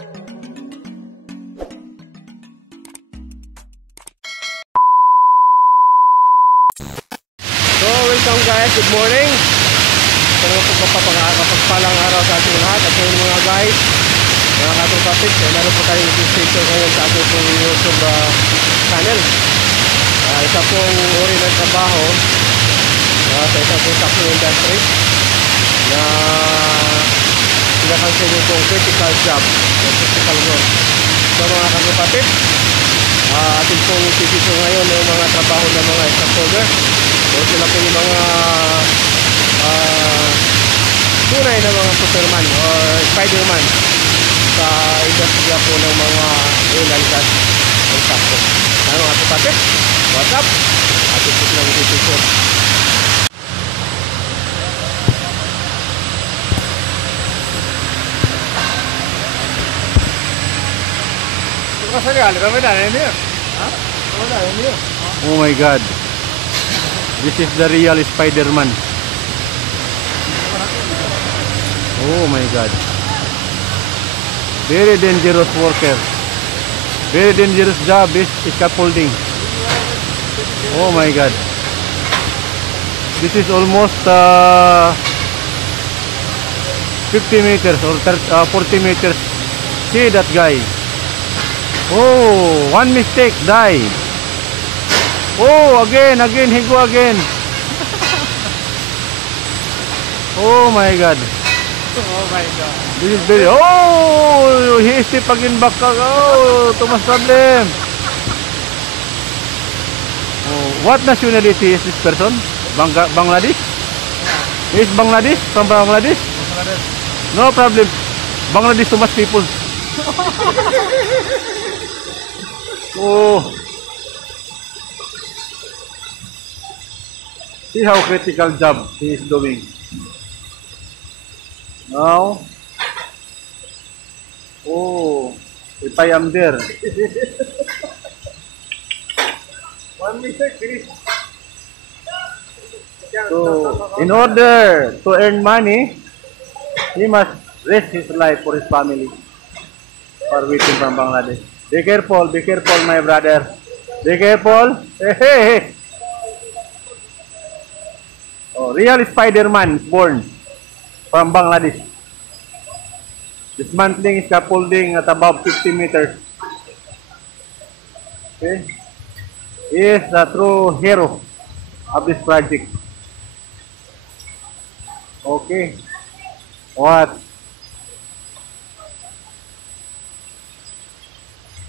So, welcome guys, good morning. Ito naman po kapagpalang araw sa ating lahat. At ngayon mga guys, mga katupapit, meron po tayong station ngayon sa ating pong YouTube channel. Isa pong uri ng trabaho sa isang pong sapling industry na sinakansin yung pong critical job, critical work. So mga katupapit, ating pong station ngayon yung mga trabaho ng mga scaffolder. So sila po yung mga tunay na mga Superman or Spiderman sa industriya po ng mga oil and gas contractor. Ano mga kapatid? What's up? Ating po lang dito. Oh my God. This is the real Spider-Man. Oh my God. Very dangerous worker. Very dangerous job is scaffolding. Oh my God. This is almost 50 meters or 40 meters. See that guy. Oh, one mistake, die. Oh, again, he go again. Oh my God. Oh my God. This is very... Oh, he step again back. Oh, too much problem. Oh, what nationality is this person? Bangladesh? Is Bangladesh? From Bangladesh? No problem. Bangladesh, too much people. Oh. See how critical job he is doing. Now, oh, if I am there. One mistake, finish. So, in order to earn money, he must risk his life for his family for waiting from Bangladesh. Be careful, my brother. Be careful. Hey, hey, hey. Oh, real Spider-Man born from Bangladesh. Dismantling scaffolding at above 50 meters. Okay. He is a true hero of this project. Okay. What?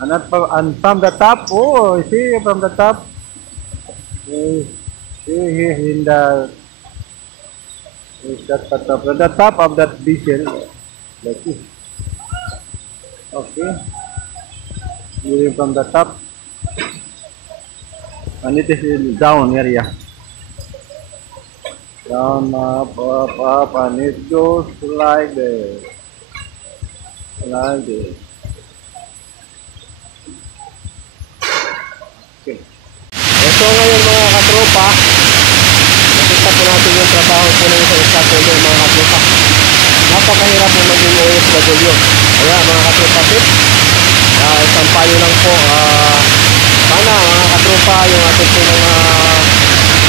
And from the top, oh, see from the top. See in the from the top of that diesel, like this. Okay. Moving from the top, and it is in down area. Down, up, and it goes like this. Like this. Okay. So ngayon mga katropa, nakita po natin yung trabaho po ng isang scaffolder mga katropa. Napakahirap po maging OFW. Kaya mga katropa tip, isang payo lang po, sana mga katropa yung ating po mga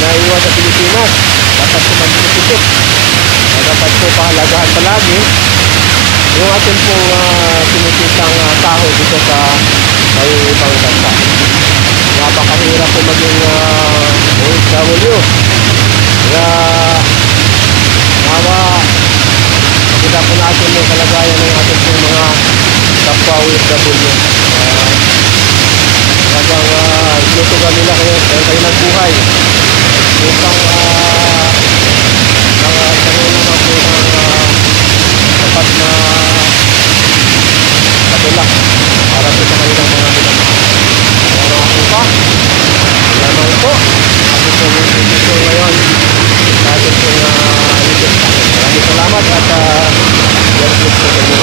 naiwan sa Pilipinas, dapat po mag-isip. Dapat po pahalagahan palagi yung ating pong sinisitang taho dito sa ibang bansa. Napakahirap po maging OFW. Kaya nawa kita po natin yung kalagayan ng ating pong mga kapwa OFW. Talagang inutugan nila kayo ng buhay upang nagkaroon naman po ng sapat na katulak para po sa kanilang mga minamahal. Kaya mga po pa, salamat po. Ako po yung video ngayon sa ating pong YouTube channel. Maraming salamat at God bless po sa inyo.